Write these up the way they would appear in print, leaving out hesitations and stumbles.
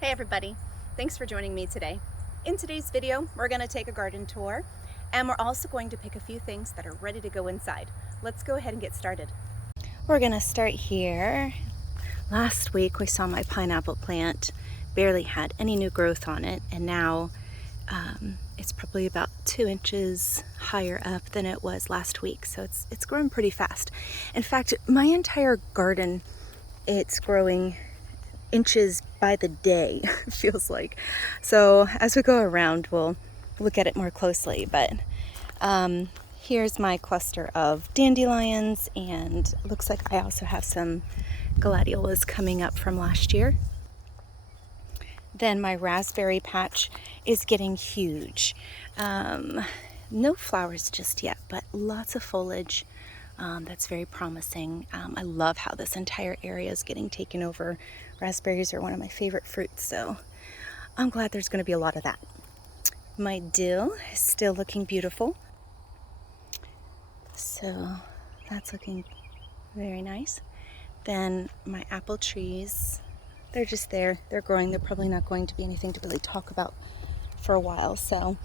Hey everybody, thanks for joining me today. In today's video, we're going to take a garden tour and we're also going to pick a few things that are ready to go inside. Let's go ahead and get started. We're going to start here. Last week we saw my pineapple plant barely had any new growth on it, and now it's probably about 2 inches higher up than it was last week, so it's growing pretty fast. In fact, my entire garden, it's growing inches by the day, it feels like. So as we go around, we'll look at it more closely. But here's my cluster of dandelions, and it looks like I also have some gladiolas coming up from last year. Then my raspberry patch is getting huge. No flowers just yet, but lots of foliage. That's very promising. I love how this entire area is getting taken over. Raspberries are one of my favorite fruits, so I'm glad there's going to be a lot of that. My dill is still looking beautiful, so that's looking very nice. Then my apple trees, they're just there. They're growing. They're probably not going to be anything to really talk about for a while. So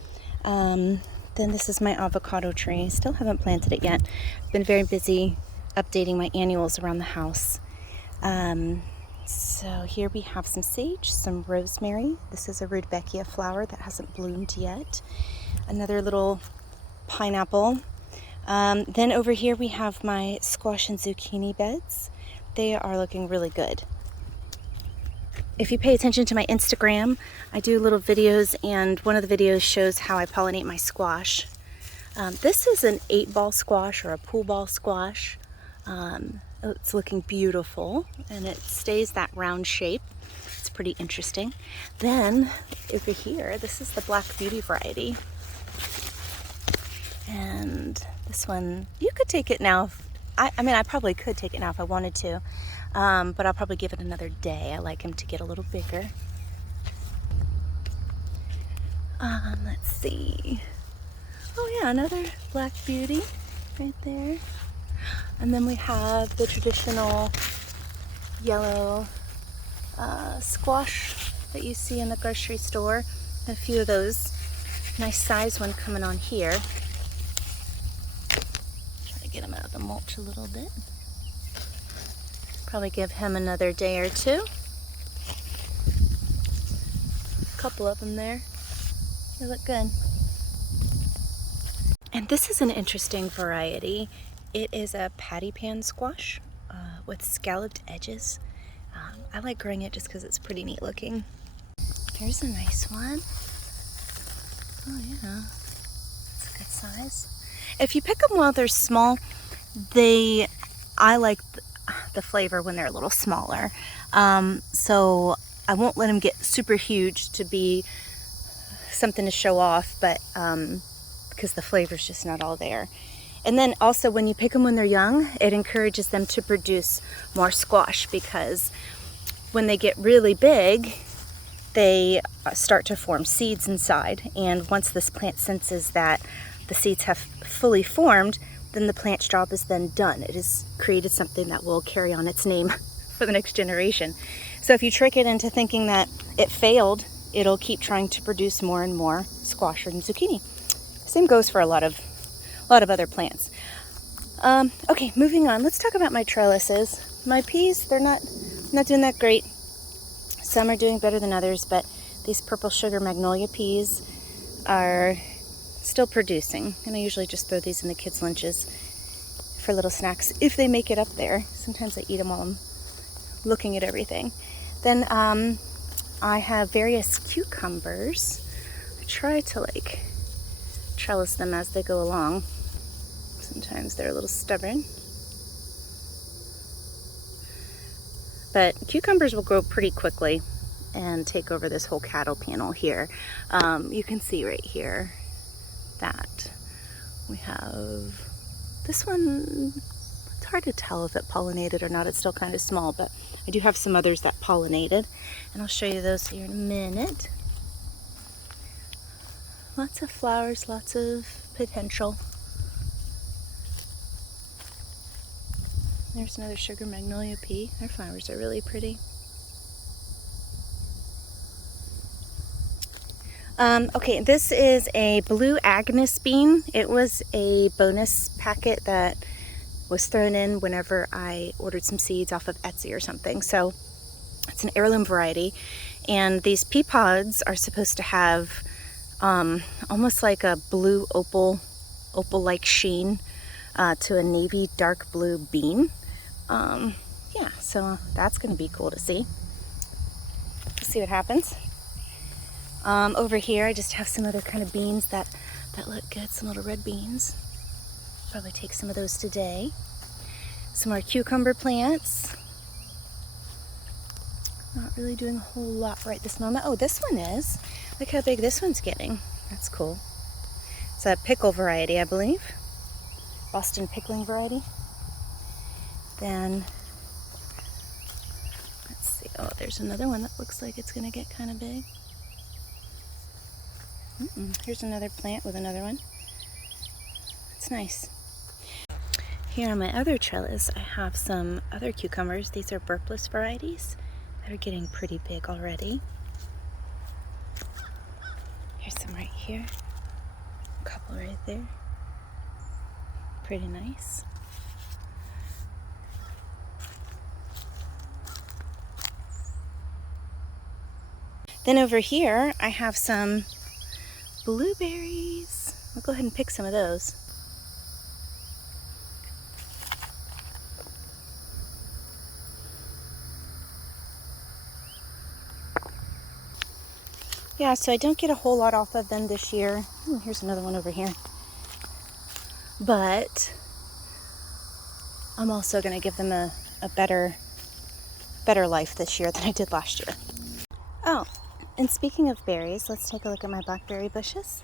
then this is my avocado tree. Still haven't planted it yet. I've been very busy updating my annuals around the house. So here we have some sage, some rosemary. This is a rudbeckia flower that hasn't bloomed yet. Another little pineapple. Then over here we have my squash and zucchini beds. They are looking really good. If you pay attention to my Instagram, I do little videos, and one of the videos shows how I pollinate my squash. This is an 8-ball squash or a pool ball squash. It's looking beautiful, and it stays that round shape. It's pretty interesting. Then over here, this is the Black Beauty variety. And this one, you could take it now. I probably could take it now if I wanted to. But I'll probably give it another day. I like him to get a little bigger. Let's see. Oh yeah, another Black Beauty right there. And then we have the traditional yellow squash that you see in the grocery store. A few of those. Nice size one coming on here. Try to get him out of the mulch a little bit. Probably give him another day or two. A couple of them there. They look good. And this is an interesting variety. It is a patty pan squash with scalloped edges. I like growing it just because it's pretty neat looking. There's a nice one. Oh yeah, that's a good size. If you pick them while they're small, I like the flavor when they're a little smaller. So I won't let them get super huge to be something to show off, but because the flavor's just not all there. And then also when you pick them when they're young, it encourages them to produce more squash, because when they get really big, they start to form seeds inside. And once this plant senses that the seeds have fully formed, then the plant's job is then done. It has created something that will carry on its name for the next generation. So if you trick it into thinking that it failed, it'll keep trying to produce more and more squash and zucchini. Same goes for a lot of other plants. Okay, moving on. Let's talk about my trellises. My peas, they're not doing that great. Some are doing better than others, but these purple sugar magnolia peas are still producing, and I usually just throw these in the kids' lunches for little snacks if they make it up there. Sometimes I eat them while I'm looking at everything. Then I have various cucumbers. I try to trellis them as they go along. Sometimes they're a little stubborn, but cucumbers will grow pretty quickly and take over this whole cattle panel here. You can see right here that we have this one. It's hard to tell if it pollinated or not. It's still kind of small, but I do have some others that pollinated, and I'll show you those here in a minute. Lots of flowers, lots of potential. There's another sugar magnolia pea. Their flowers are really pretty. Okay, this is a blue Agnes bean. It was a bonus packet that was thrown in whenever I ordered some seeds off of Etsy or something. So it's an heirloom variety, and these pea pods are supposed to have almost like a blue opal-like sheen to a navy dark blue bean. Yeah, so that's going to be cool to see. Let's see what happens. Over here I just have some other kind of beans that look good, some little red beans. Probably take some of those today. Some more cucumber plants. Not really doing a whole lot right this moment. Oh, this one is. Look how big this one's getting. That's cool. It's a pickle variety, I believe. Boston pickling variety. Then, let's see. Oh, there's another one that looks like it's going to get kind of big. Here's another plant with another one. It's nice. Here on my other trellis, I have some other cucumbers. These are burpless varieties. They're getting pretty big already. Here's some right here. A couple right there. Pretty nice. Then over here, I have some blueberries. I'll go ahead and pick some of those. Yeah, so I don't get a whole lot off of them this year. Ooh, here's another one over here. But I'm also going to give them a better life this year than I did last year. Oh, and speaking of berries, let's take a look at my blackberry bushes.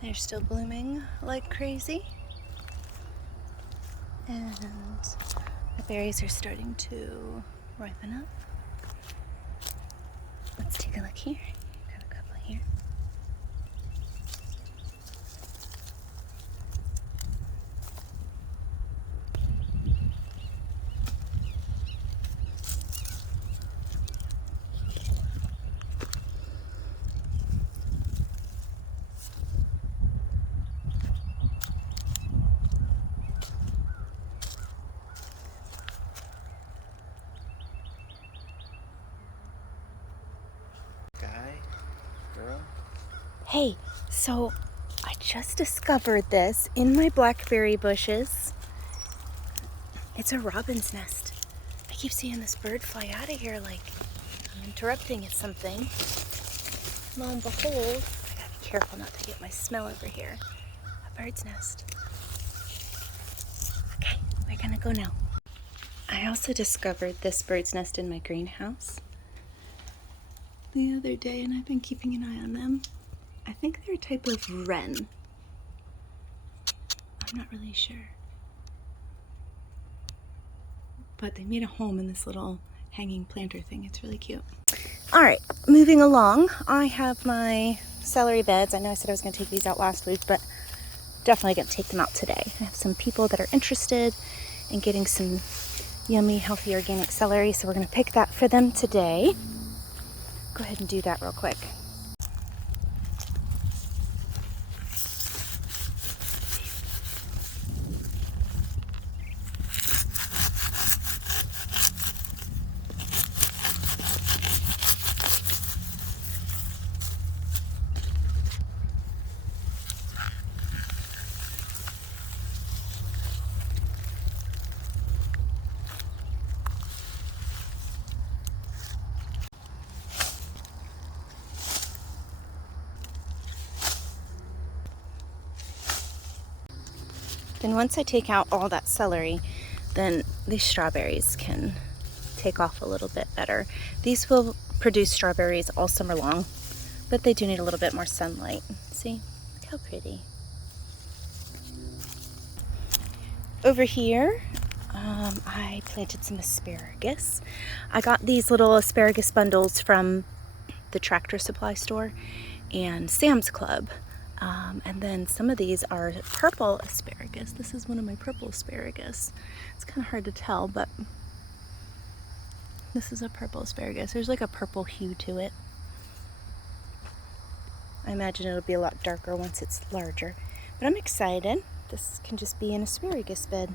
They're still blooming like crazy. And the berries are starting to ripen up. Let's take a look here. Got a couple here. Hey, so I just discovered this in my blackberry bushes. It's a robin's nest. I keep seeing this bird fly out of here like I'm interrupting at something. Lo and behold, I gotta be careful not to get my smell over here. A bird's nest. Okay, we're gonna go now. I also discovered this bird's nest in my greenhouse the other day, and I've been keeping an eye on them. I think they're a type of wren. I'm not really sure. But they made a home in this little hanging planter thing. It's really cute. All right, moving along, I have my celery beds. I know I said I was going to take these out last week, but definitely going to take them out today. I have some people that are interested in getting some yummy, healthy, organic celery, so we're going to pick that for them today. Go ahead and do that real quick. Then once I take out all that celery, then these strawberries can take off a little bit better. These will produce strawberries all summer long, but they do need a little bit more sunlight. See? Look how pretty. Over here, I planted some asparagus. I got these little asparagus bundles from the Tractor Supply store and Sam's Club. And then some of these are purple asparagus. This is one of my purple asparagus. It's kind of hard to tell, but this is a purple asparagus. There's like a purple hue to it. I imagine it'll be a lot darker once it's larger. But I'm excited. This can just be an asparagus bed.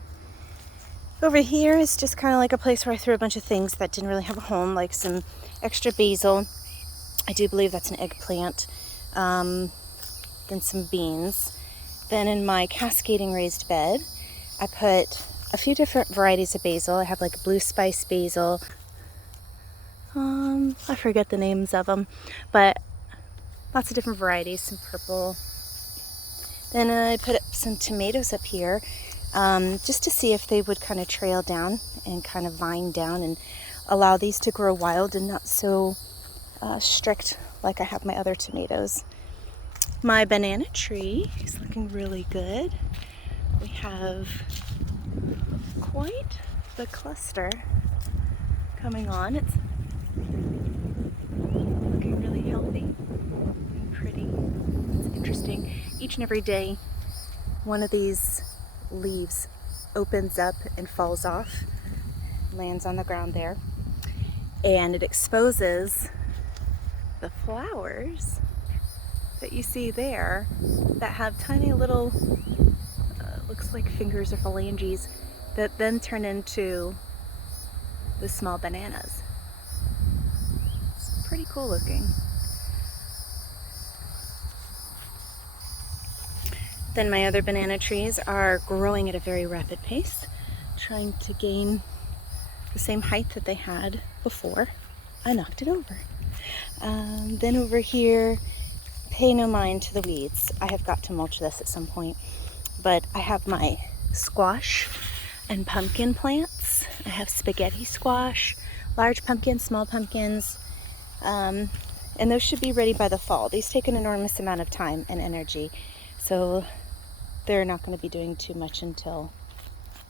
Over here is just kind of like a place where I threw a bunch of things that didn't really have a home, like some extra basil. I do believe that's an eggplant. Then some beans. Then in my cascading raised bed, I put a few different varieties of basil. I have like blue spice basil. I forget the names of them, but lots of different varieties, some purple. Then I put up some tomatoes up here, just to see if they would kind of trail down and kind of vine down and allow these to grow wild and not so strict like I have my other tomatoes. My banana tree is looking really good. We have quite the cluster coming on. It's looking really healthy and pretty. It's interesting. Each and every day, one of these leaves opens up and falls off, lands on the ground there, and it exposes the flowers that you see there that have tiny little, looks like fingers or phalanges, that then turn into the small bananas. It's pretty cool looking. Then my other banana trees are growing at a very rapid pace, trying to gain the same height that they had before I knocked it over. Then over here, pay no mind to the weeds. I have got to mulch this at some point, but I have my squash and pumpkin plants. I have spaghetti squash, large pumpkins, small pumpkins, and those should be ready by the fall. These take an enormous amount of time and energy, so they're not going to be doing too much until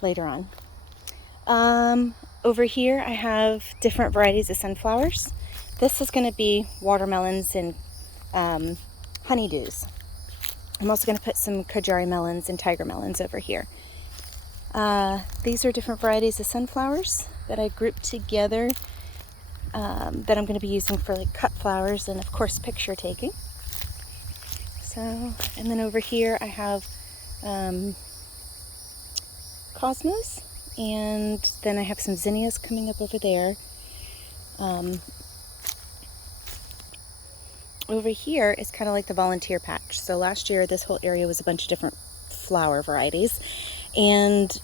later on. Over here I have different varieties of sunflowers. This is going to be watermelons and honeydews. I'm also going to put some Kajari melons and tiger melons over here. These are different varieties of sunflowers that I grouped together, that I'm going to be using for like cut flowers and of course picture taking. So, and then over here I have cosmos, and then I have some zinnias coming up over there. Over here is kind of like the volunteer patch. So last year this whole area was a bunch of different flower varieties, and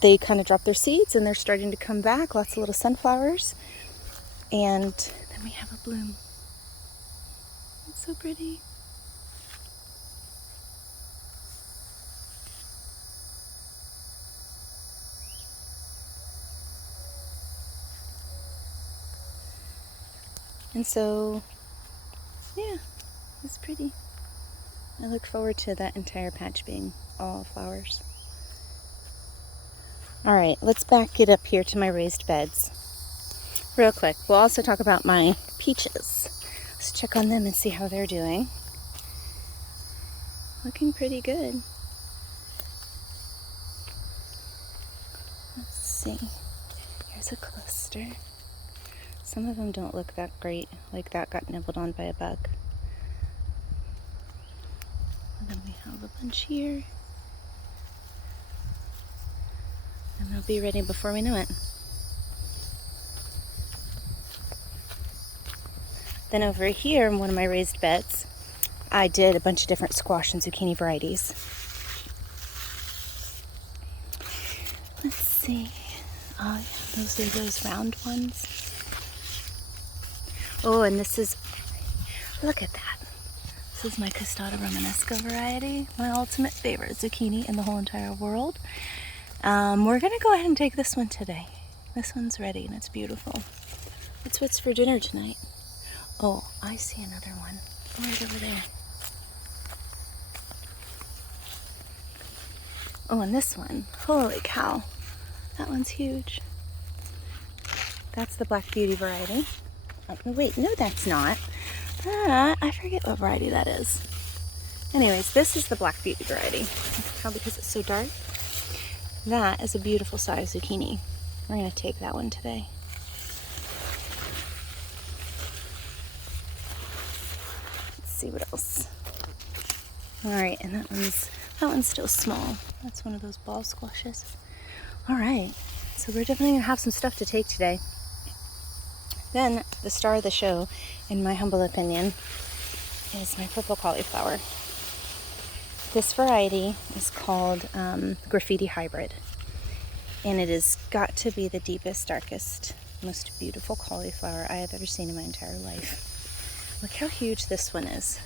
they kind of dropped their seeds and they're starting to come back. Lots of little sunflowers, and then we have a bloom. It's so pretty. And so, yeah, it's pretty. I look forward to that entire patch being all flowers. All right, let's back it up here to my raised beds real quick. We'll also talk about my peaches. Let's check on them and see how they're doing. Looking pretty good. Let's see. Here's a cluster. Some of them don't look that great, like that got nibbled on by a bug. And then we have a bunch here. And they'll be ready before we know it. Then over here in one of my raised beds, I did a bunch of different squash and zucchini varieties. Let's see. Oh, yeah, those are those round ones. Oh, and this is, look at that. This is my Costata romanesca variety, my ultimate favorite zucchini in the whole entire world. We're gonna go ahead and take this one today. This one's ready and it's beautiful. It's what's for dinner tonight. Oh, I see another one right over there. Oh, and this one, holy cow, that one's huge. That's the Black Beauty variety. Oh, wait, no, that's not. I forget what variety that is. Anyways, this is the Black Beauty variety. Probably because it's so dark. That is a beautiful size zucchini. We're going to take that one today. Let's see what else. All right, and that one's still small. That's one of those ball squashes. All right, so we're definitely gonna have some stuff to take today. Then the star of the show, in my humble opinion, is my purple cauliflower. This variety is called Graffiti Hybrid, and it has got to be the deepest, darkest, most beautiful cauliflower I have ever seen in my entire life. Look how huge this one is.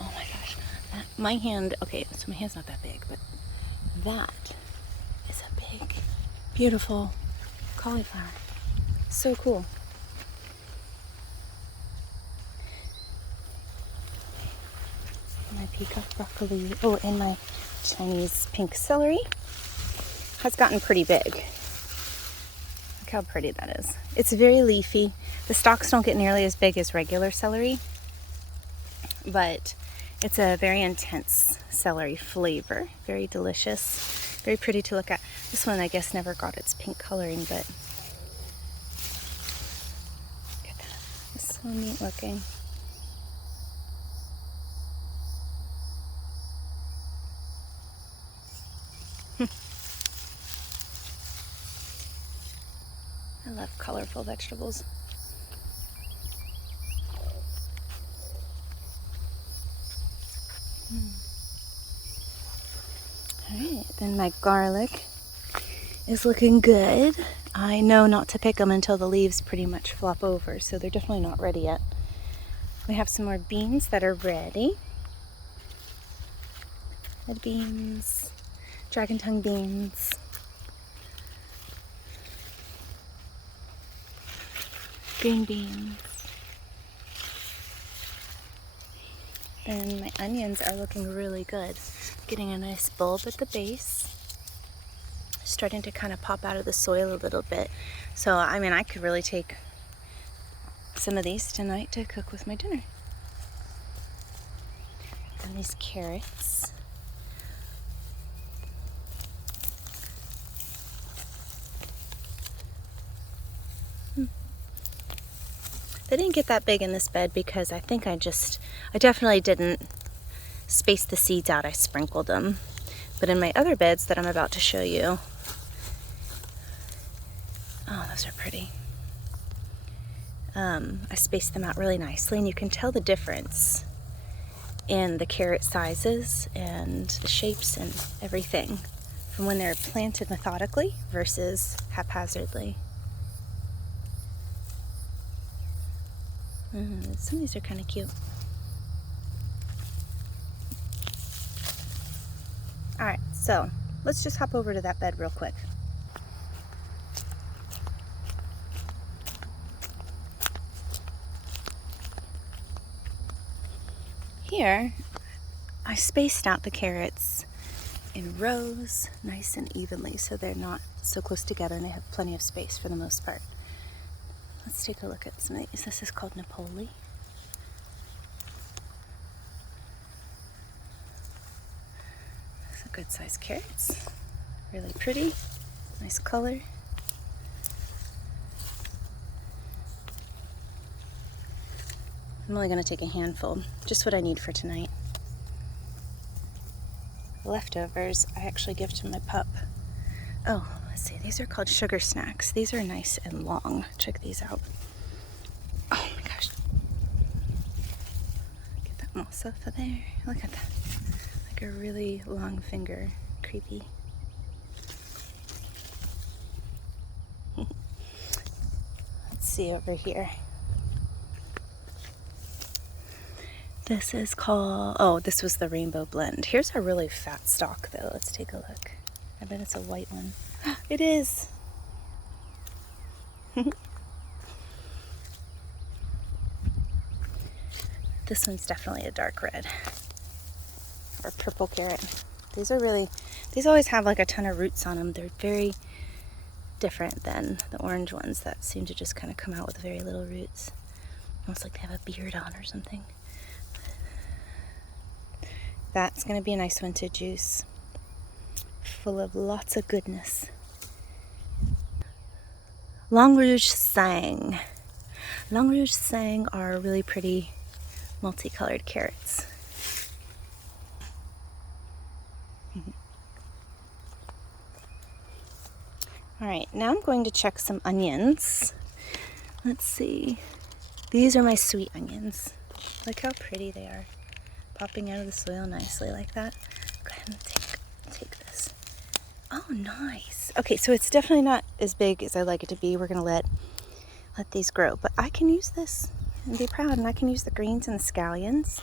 Oh my gosh, my hand, okay, so my hand's not that big, but that is a big, beautiful cauliflower. So cool. My peacock broccoli, oh, and my Chinese pink celery has gotten pretty big. Look how pretty that is. It's very leafy. The stalks don't get nearly as big as regular celery, but it's a very intense celery flavor. Very delicious. Very pretty to look at. This one, I guess, never got its pink coloring, but look at that. It's so neat looking. I love colorful vegetables. Alright, then my garlic is looking good. I know not to pick them until the leaves pretty much flop over, so they're definitely not ready yet. We have some more beans that are ready. Red beans, dragon tongue beans. Green beans. Then my onions are looking really good. Getting a nice bulb at the base. Starting to kind of pop out of the soil a little bit. So, I mean, I could really take some of these tonight to cook with my dinner. And these carrots. They didn't get that big in this bed because I think I definitely didn't space the seeds out. I sprinkled them. But in my other beds that I'm about to show you, oh, those are pretty. I spaced them out really nicely, and you can tell the difference in the carrot sizes and the shapes and everything from when they're planted methodically versus haphazardly. Some of these are kind of cute. Alright, so let's just hop over to that bed real quick. Here, I spaced out the carrots in rows, nice and evenly, so they're not so close together and they have plenty of space for the most part. Let's take a look at some of these. This is called Napoli. These are good sized carrots. Really pretty. Nice color. I'm only going to take a handful, just what I need for tonight. Leftovers I actually give to my pup. Oh, let's see, these are called sugar snacks. These are nice and long. Check these out. Oh my gosh. Get that moss off of there. Look at that. Like a really long finger. Creepy. Let's see over here. This is called, oh, this was the rainbow blend. Here's a really fat stalk though. Let's take a look. I bet it's a white one. It is. This one's definitely a dark red or purple carrot. These always have like a ton of roots on them. They're very different than the orange ones that seem to just kind of come out with very little roots. Almost like they have a beard on or something. That's going to be a nice one to juice. Full of lots of goodness. Long Rouge Sang. Long Rouge Sang are really pretty multicolored carrots. All right, now I'm going to check some onions. Let's see. These are my sweet onions. Look how pretty they are, popping out of the soil nicely like that. Go ahead and take this. Oh, nice. Okay, so it's definitely not as big as I like it to be. We're gonna let these grow, but I can use this and be proud, and I can use the greens and the scallions.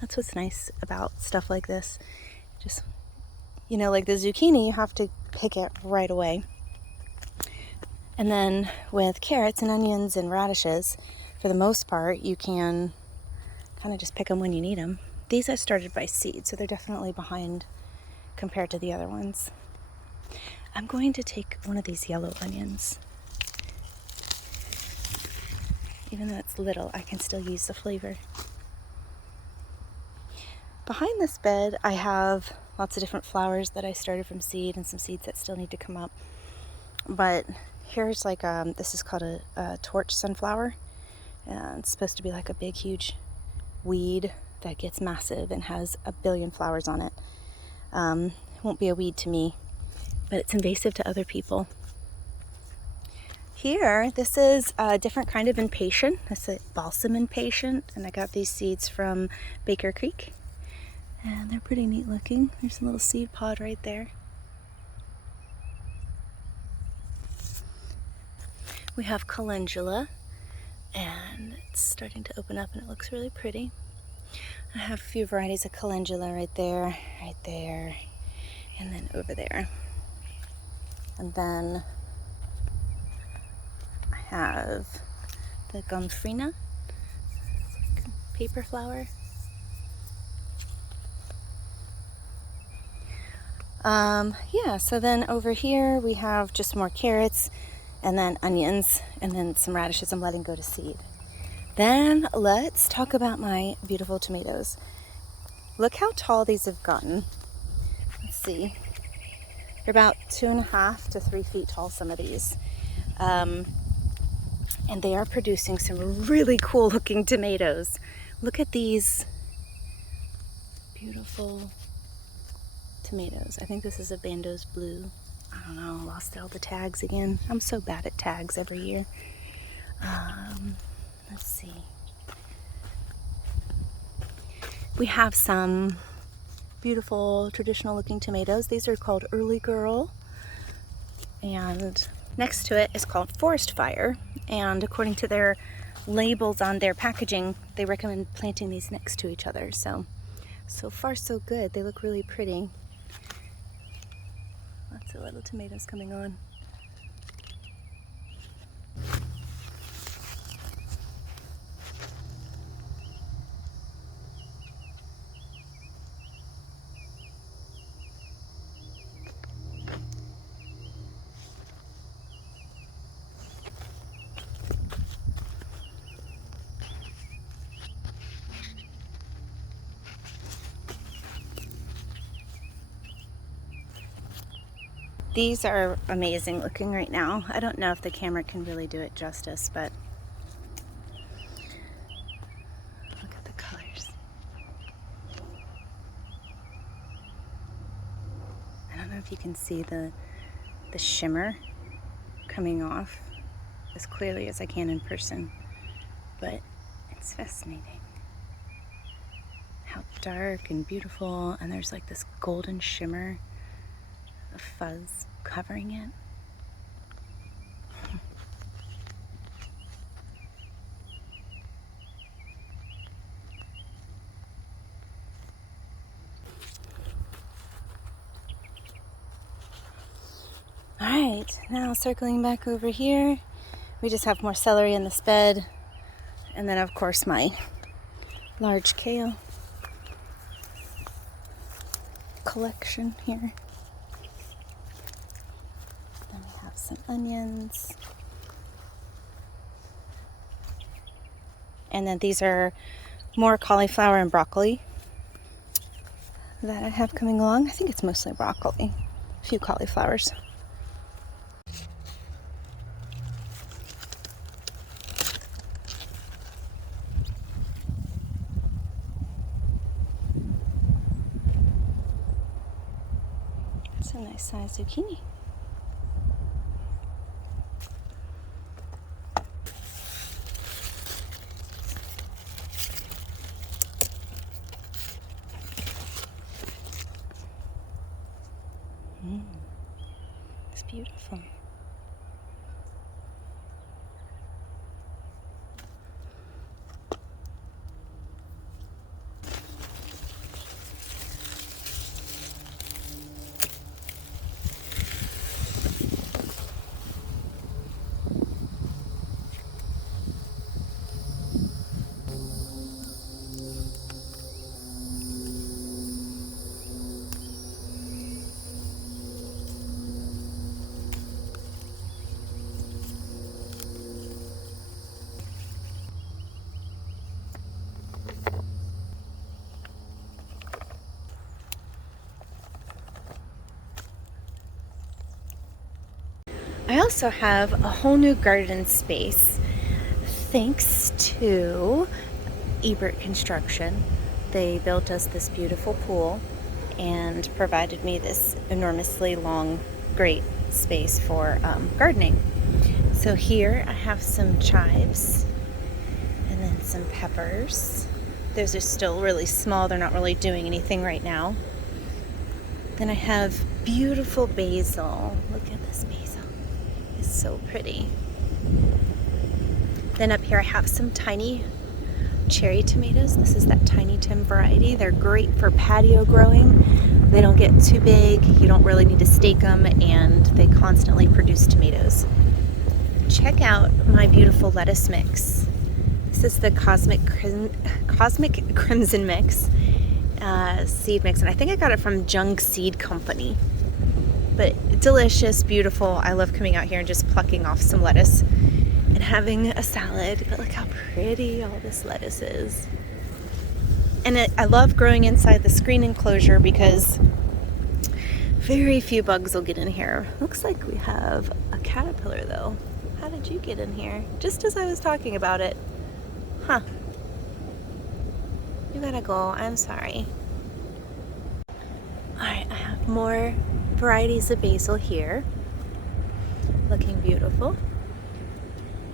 That's what's nice about stuff like this. Just, you know, like the zucchini, you have to pick it right away. And then with carrots and onions and radishes, for the most part, you can kind of just pick them when you need them. These I started by seed, so they're definitely behind compared to the other ones. I'm going to take one of these yellow onions. Even though it's little, I can still use the flavor. Behind this bed, I have lots of different flowers that I started from seed and some seeds that still need to come up. But here's like, this is called a torch sunflower. It's supposed to be like a big, huge weed that gets massive and has a billion flowers on it. It won't be a weed to me, but it's invasive to other people. Here, this is a different kind of impatient. It's a balsam impatient, and I got these seeds from Baker Creek. And they're pretty neat looking. There's a little seed pod right there. We have calendula, and it's starting to open up and it looks really pretty. I have a few varieties of calendula right there, and then over there. And then I have the gomphrena, paper flower. Yeah, so then over here we have just more carrots and then onions and then some radishes I'm letting go to seed. Then let's talk about my beautiful tomatoes. Look how tall these have gotten. Let's see. They're about 2.5 to 3 feet tall, some of these. And they are producing some really cool looking tomatoes. Look at these beautiful tomatoes. I think this is a Bando's Blue. I don't know, lost all the tags again. I'm so bad at tags every year. Let's see. We have some beautiful traditional looking tomatoes. These are called Early Girl. And next to it is called Forest Fire. And according to their labels on their packaging, they recommend planting these next to each other. So far so good. They look really pretty. Lots of little tomatoes coming on. These are amazing looking right now. I don't know if the camera can really do it justice, but look at the colors. I don't know if you can see the shimmer coming off as clearly as I can in person, but it's fascinating. How dark and beautiful, and there's like this golden shimmer of fuzz covering it. All right, now circling back over here, we just have more celery in this bed, and then of course my large kale collection here. Some onions, and then these are more cauliflower and broccoli that I have coming along. I think it's mostly broccoli, a few cauliflowers. nice size zucchini. It's beautiful. I also have a whole new garden space thanks to Ebert Construction. They built us this beautiful pool and provided me this enormously long, great space for gardening. So here I have some chives and then some peppers. Those are still really small. They're not really doing anything right now. Then I have beautiful basil. Look at this basil. It's so pretty. Then up here I have some tiny cherry tomatoes. This is that Tiny Tim variety. They're great for patio growing. They don't get too big. You don't really need to stake them, and they constantly produce tomatoes. Check out my beautiful lettuce mix. This is the Cosmic Crimson Mix, seed mix, and I think I got it from Jung Seed Company. But delicious, beautiful. I love coming out here and just plucking off some lettuce and having a salad. But look how pretty all this lettuce is. And I love growing inside the screen enclosure because very few bugs will get in here. Looks like we have a caterpillar though. How did you get in here? Just as I was talking about it. Huh. You gotta go. I'm sorry. Alright, I have more varieties of basil here. Looking beautiful.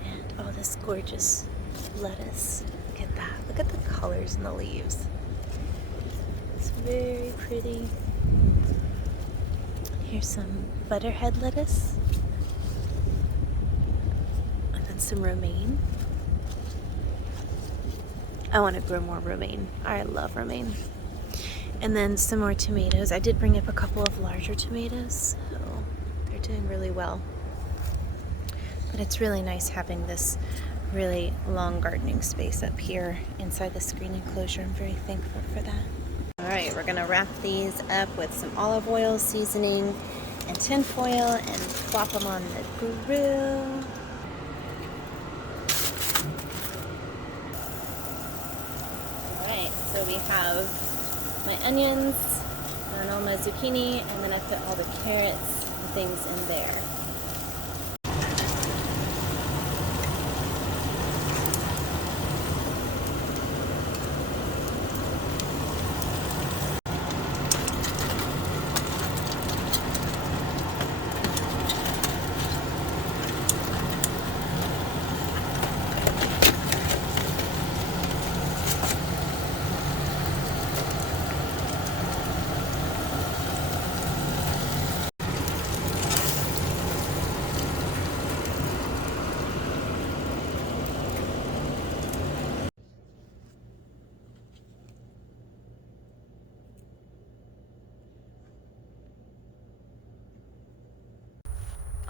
And oh, this gorgeous lettuce. Look at that. Look at the colors in the leaves. It's very pretty. Here's some butterhead lettuce. And then some romaine. I want to grow more romaine. I love romaine. And then some more tomatoes. I did bring up a couple of larger tomatoes, so they're doing really well. But it's really nice having this really long gardening space up here inside the screen enclosure. I'm very thankful for that. All right, we're gonna wrap these up with some olive oil seasoning and tin foil and flop them on the grill. All right, so we have my onions and all my zucchini, and then I put all the carrots and things in there.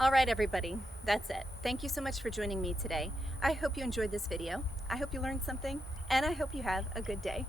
All right, everybody, that's it. Thank you so much for joining me today. I hope you enjoyed this video. I hope you learned something, and I hope you have a good day.